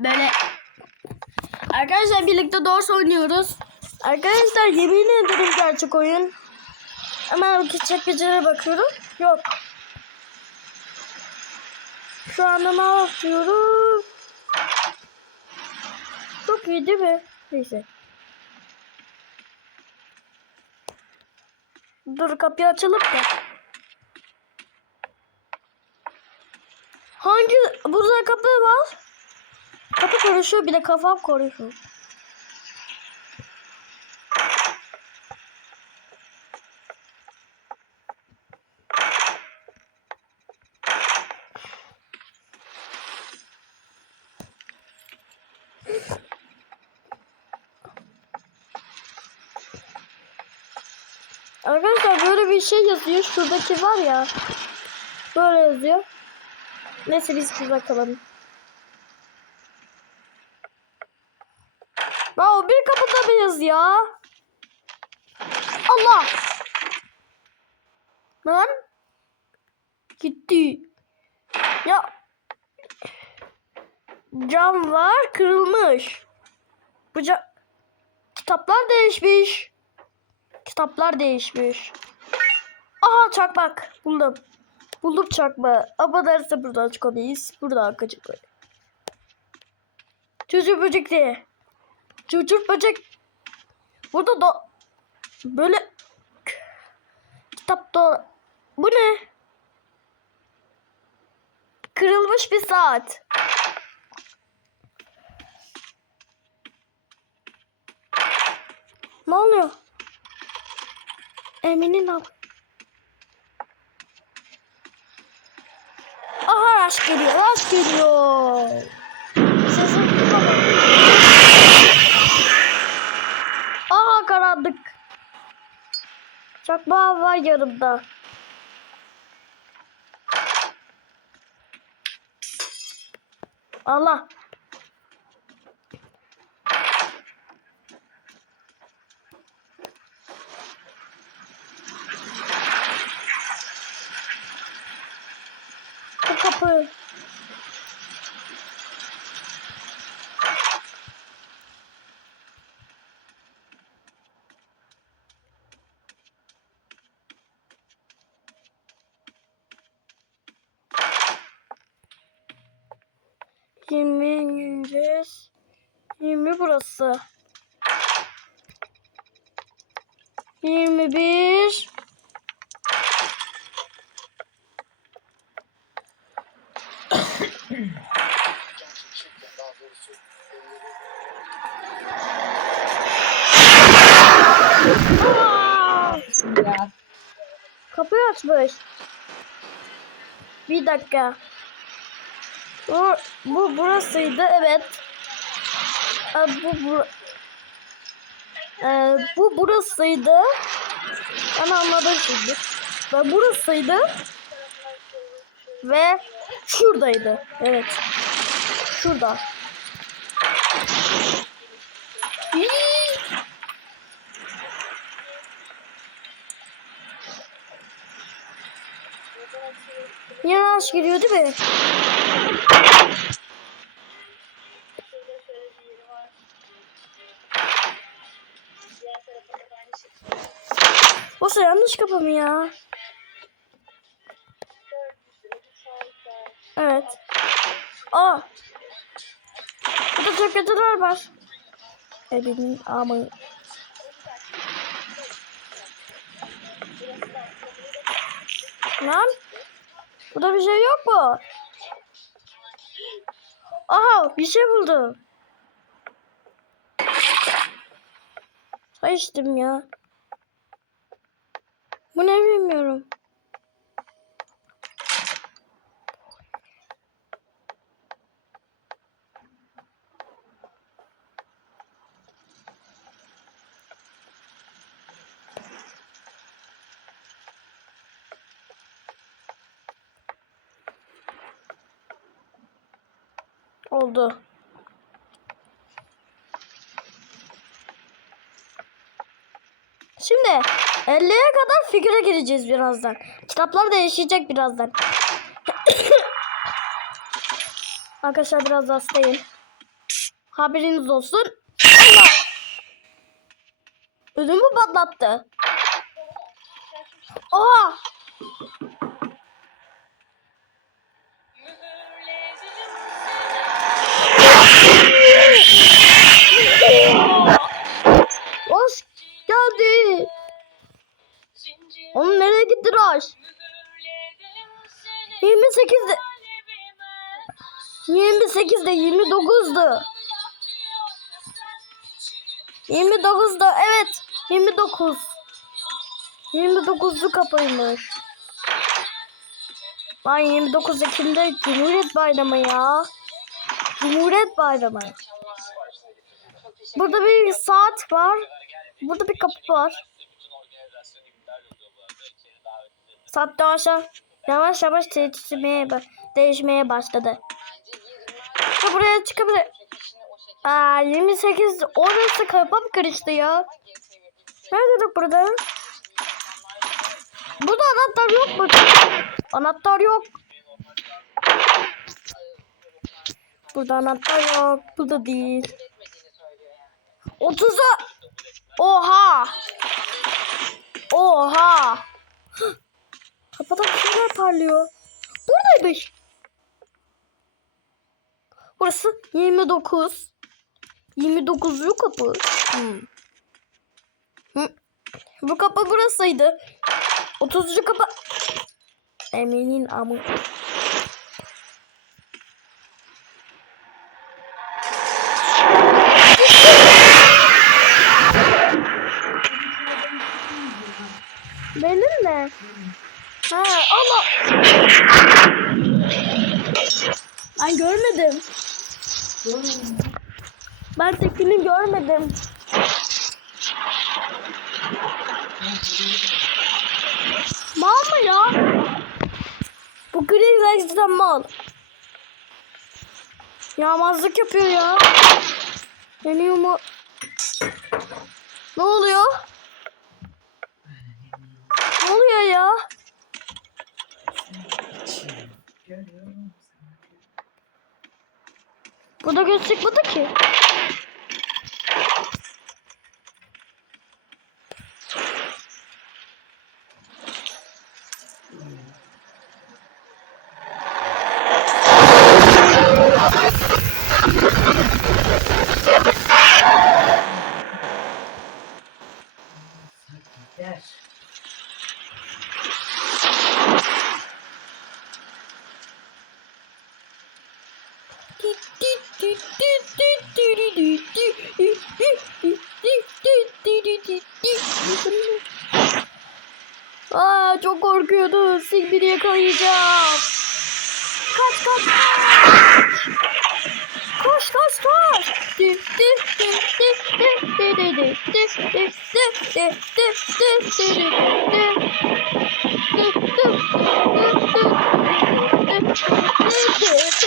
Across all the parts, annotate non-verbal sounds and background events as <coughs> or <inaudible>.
böyle Arkadaşlar birlikte Dors oynuyoruz. Arkadaşlar yemin ederim gerçek oyun. İki çekmecelere bakıyorum. Yok. Şu anda ne yapıyorum? Çok iyi değil mi? Neyse. Dur kapıyı açalım da. Hangi? Burada kapı var. Kapı konuşuyor bir de kafam konuşuyor. Arkadaşlar böyle bir şey yazıyor. Şuradaki var ya. Böyle yazıyor. Neyse biz burada kalalım. Aa, bir ya. Allah. Lan. Gitti. Ya. Cam var kırılmış. Bu cam... Kitaplar değişmiş. Kitaplar değişmiş. Aha çakmak. Buldum. Buldum çakmağı. Ama derse buradan çıkamayız. Buradan kaçık. Çocuk böcekli. Çocuk böcek. Burada da böyle kitapta bu ne? Kırılmış bir saat. Ne oluyor? Emin'in ne yap- Aha aşk geliyor, aşk geliyor. Sesim Aha Çakmağı var yanımda. Allah. 20 ineceğiz. 20 burası. 21 Kapıyı açmış. Bir dakika. Bu, bu burasıydı evet. Ee, bu bu Ee, bu burasıydı. Ben anladım şimdi. Ve burasıydı. Ve şuradaydı. Evet. Şurada. Yavaş giriyor değil mi? Boşa yanlış kapı mı ya? Evet. Aa. Burada çöküntüler var. Evinin amı. Lan. Burada bir şey yok mu? Aha bir şey buldum. Çay içtim ya. Bu ne bilmiyorum. Oldu. Şimdi 50'ye kadar figüre gireceğiz birazdan. Kitaplar değişecek birazdan. <coughs> Arkadaşlar biraz hastayım. Haberiniz olsun. Allah. Ödümü patlattı. 28'de 28'de 29'du. 29'da evet 29. 29'lu kapıymış. Lan 29 Ekim'de Cumhuriyet Bayramı ya. Cumhuriyet Bayramı. Burada bir saat var. Burada bir kapı var. Saat yavaş yavaş yavaş değişmeye, değişmeye başladı. İşte buraya çıkabilir. Aa, 28 orası kafam karıştı ya. Neredeydik burada? Burada anahtar yok mu? Anahtar yok. Burada anahtar yok. Burada değil. 30'a. Oha. Oha. Kapıda bir şeyler parlıyor. Buradaymış. Burası 29. 29. kapı. Hmm. Hı. Bu kapı burasıydı. 30. kapı. Eminin amı. Ben görmedim. Ben tekini görmedim. Mal mı ya? Bu gri gerçekten mal. Yağmazlık yapıyor ya. Yanıyor mu? Ne oluyor? Ne oluyor ya? Burada göz çıkmadı ki. Gel. Aa çok korkuyordu. Yakalayacağım. Kaç kaç kaç. Koş koş koş. Dü, dü, dü, dü, dü, dü, dü, dü, dü, dü, dü, dü, dü, dü, dü, dü,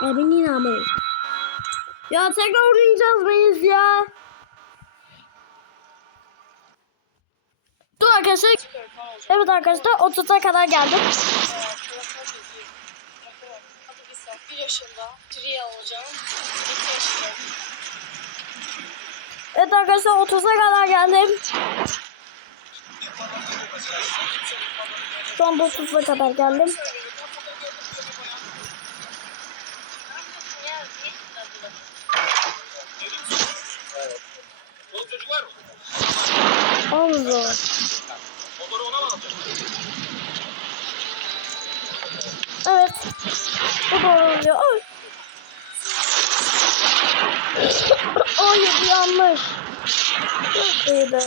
dü. Emin inanmayın. Ya tekrar oynayacağız mıyız ya? Dur arkadaşlar. Evet arkadaşlar 30'a kadar geldim. Bir yaşında, Triya olacağım. İki yaşında. Evet arkadaşlar 30'a kadar geldim. Anda 30'a kadar geldim. Allah. Evet. Bu doğru oluyor. Ay. Hayır yanlış. Çok iyiydi.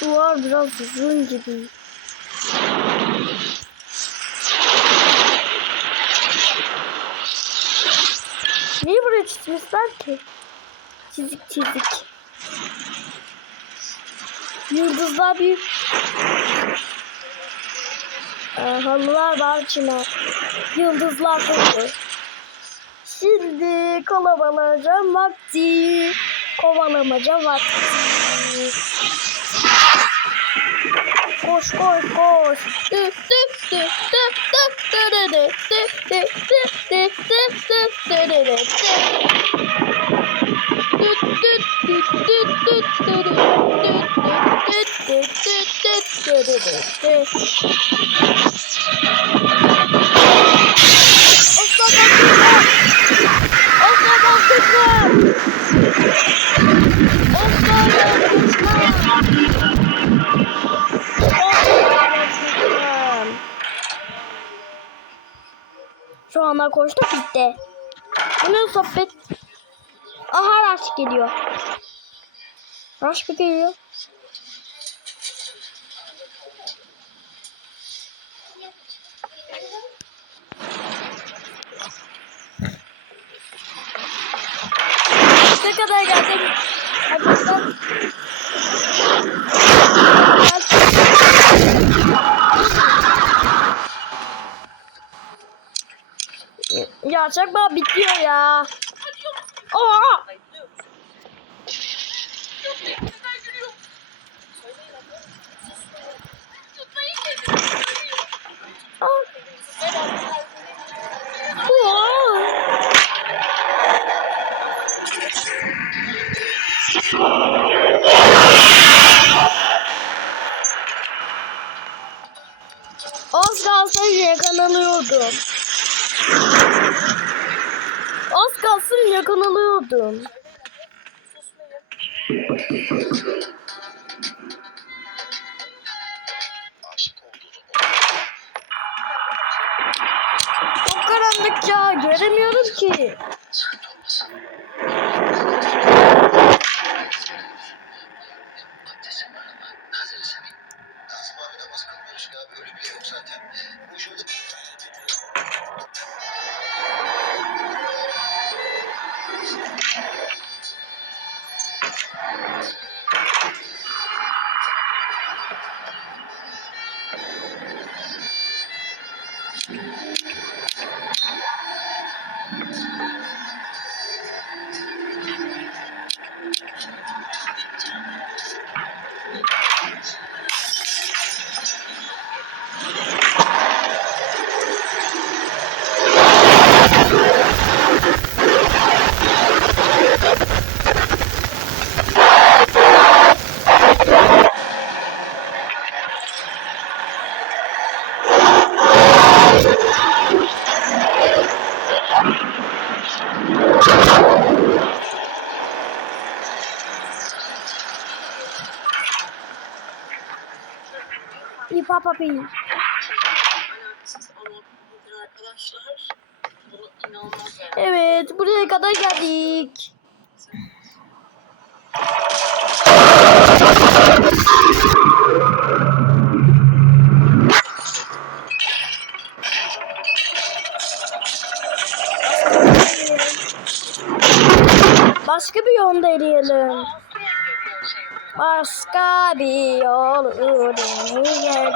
Duvar biraz uzun gibi. Çizmişler ki? Çizik çizik. Yıldızlar bir Ee, halılar var içine. Yıldızlar koyuyor. Şimdi kovalamaca vakti. Kovalamaca vakti. Koş koş koş. Osman Bakıcı! Osman Bakıcı! Anda koştuk bitti. Ne sohbet? Aha Rush geliyor. Rush mı geliyor? Ne kadar geldim? Arkadaşlar. Ya çakma bitiyor ya. Oha! Az kalsın yakalanıyordum. Az kalsın yakalanıyordum. Papa Pig. Evet buraya kadar geldik. Başka bir yolda eriyelim. Başka bir yol deneyelim.